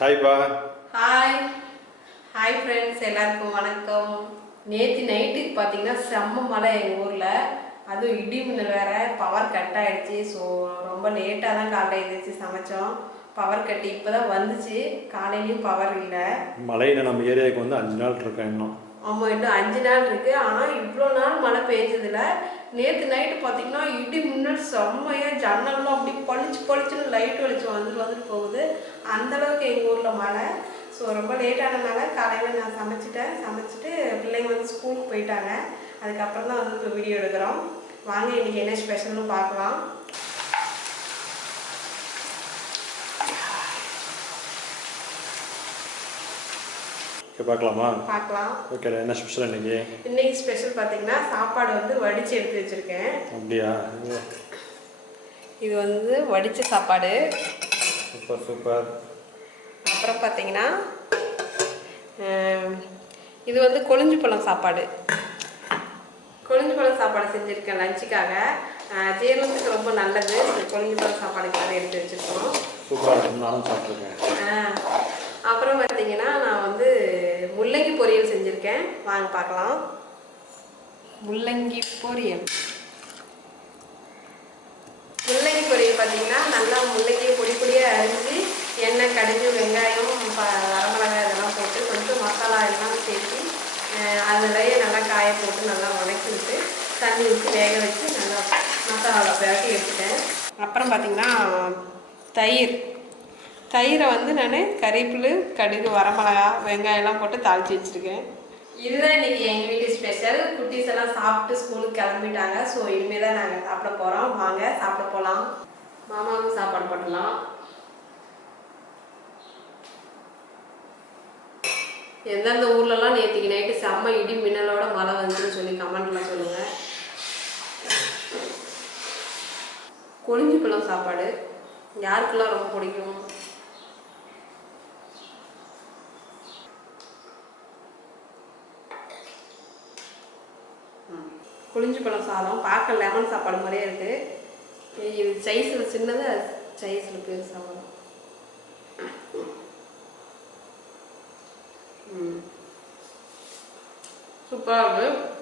ஹாய்ப்பா. Hi hi friends, எல்லாருக்கும் வணக்கம். நேற்று நைட்டுக்கு பார்த்தீங்கன்னா செம்ம மழை எங்கள் ஊரில். அதுவும் இடி மின்னல் வேற, பவர் கட் ஆகிடுச்சு. ஸோ ரொம்ப லேட்டாக தான் காலையில் எழுந்திரிச்சு சமைச்சோம். பவர் கட்டு இப்போ தான் வந்துச்சு, காலையிலையும் பவர் இல்லை. மழையில் நம்ம ஏரியாவுக்கு வந்து 5 நாள் இருக்கேன் இன்னும். ஆமாம், இன்னும் 5 நாள் இருக்குது. ஆனால் இவ்வளோ நாள் மழை பெஞ்சதில்ல. நேற்று நைட்டு பார்த்தீங்கன்னா இடி மின்னல் செம்மையாக, ஜன்னல்லாம் அப்படி பளிச்சுன்னு லைட் வெளிச்சம் வந்துட்டு போகுது. அந்தளவுக்கு எங்கள் ஊரில் மழை. ஸோ ரொம்ப லேட்டானதுனால காலையில் நான் சமைச்சிட்டு பிள்ளைங்க வந்து ஸ்கூலுக்கு போயிட்டாங்க. அதுக்கப்புறம் தான் வந்து இப்போ வீடியோ எடுக்கிறோம். வாங்க இன்றைக்கி என்ன ஸ்பெஷல்னு பார்க்கலாம். பார்க்கலாம். ஓகே, என்ன ஸ்பெஷல் இன்னைக்கு ஸ்பெஷல் பார்த்தீங்கன்னா சாப்பாடு வந்து வடித்து எடுத்து வச்சுருக்கேன். அப்படியா? இது வந்து வடித்த சாப்பாடு. சூப்பர். அப்புறம் பார்த்தீங்கன்னா இது வந்து கொழிஞ்சு பழம் சாப்பாடு செஞ்சுருக்கேன் லஞ்சுக்காக. ஜீரணத்துக்கு ரொம்ப நல்லது. கொழிஞ்சு பழம் சாப்பாடுக்காக எடுத்து வச்சுருக்கோம். சூப்பர், நானும் சாப்பிட்ருக்கேன். அப்புறம் பார்த்தீங்கன்னா நான் வந்து முள்ளங்கி பொரியல் செஞ்சுருக்கேன். வாங்க பார்க்கலாம். முள்ளங்கி பொரியல் பார்த்தீங்கன்னா நல்லா முள்ளங்கியை பொடியாக அரிஞ்சு எண்ணெய், கடுகு, வெங்காயம், வரமிளகாய் இதெல்லாம் போட்டு கொஞ்சம் மசாலா எல்லாம் சேர்த்து அதுலேயே நல்லா காய போட்டு நல்லா வதக்கி விட்டு தண்ணி ஊற்றி வேக வச்சு நல்லா மசாலாவில் பிறக்கி எடுத்துட்டேன். அப்புறம் பார்த்திங்கன்னா தயிரை வந்து நான் கறிவேப்பிலை, கடுகு, வரமிளகா, வெங்காயம்லாம் போட்டு தாளித்து வச்சுருக்கேன். இதுதான் இன்றைக்கி எங்கள் வீட்டு ஸ்பெஷல். குட்டீஸ் எல்லாம் சாப்பிட்டு ஸ்கூலுக்கு கிளம்பிட்டாங்க. ஸோ இனிமேல் தான் நாங்கள் சாப்பிட போகிறோம். வாங்க சாப்பிட போகலாம். மாமாவுக்கு சாப்பாடு போட்டலாம். எந்தெந்த ஊர்லலாம் நேற்றுக்கு நைட்டு செம்ம இடி மின்னலோட மழை வந்துன்னு சொல்லி கமெண்ட்லாம் சொல்லுங்கள். கொழிஞ்சு பழம் சாப்பாடு யாருக்கெல்லாம் ரொம்ப பிடிக்கும்? கொழிஞ்சு பழம் சாதம் பார்க்க லெமன் சாப்பாடு மாதிரியே இருக்குது. இது சைஸில் சின்னதாக, சைஸில் பெரிய சாப்பாடு. சூப்பராக இருக்குது.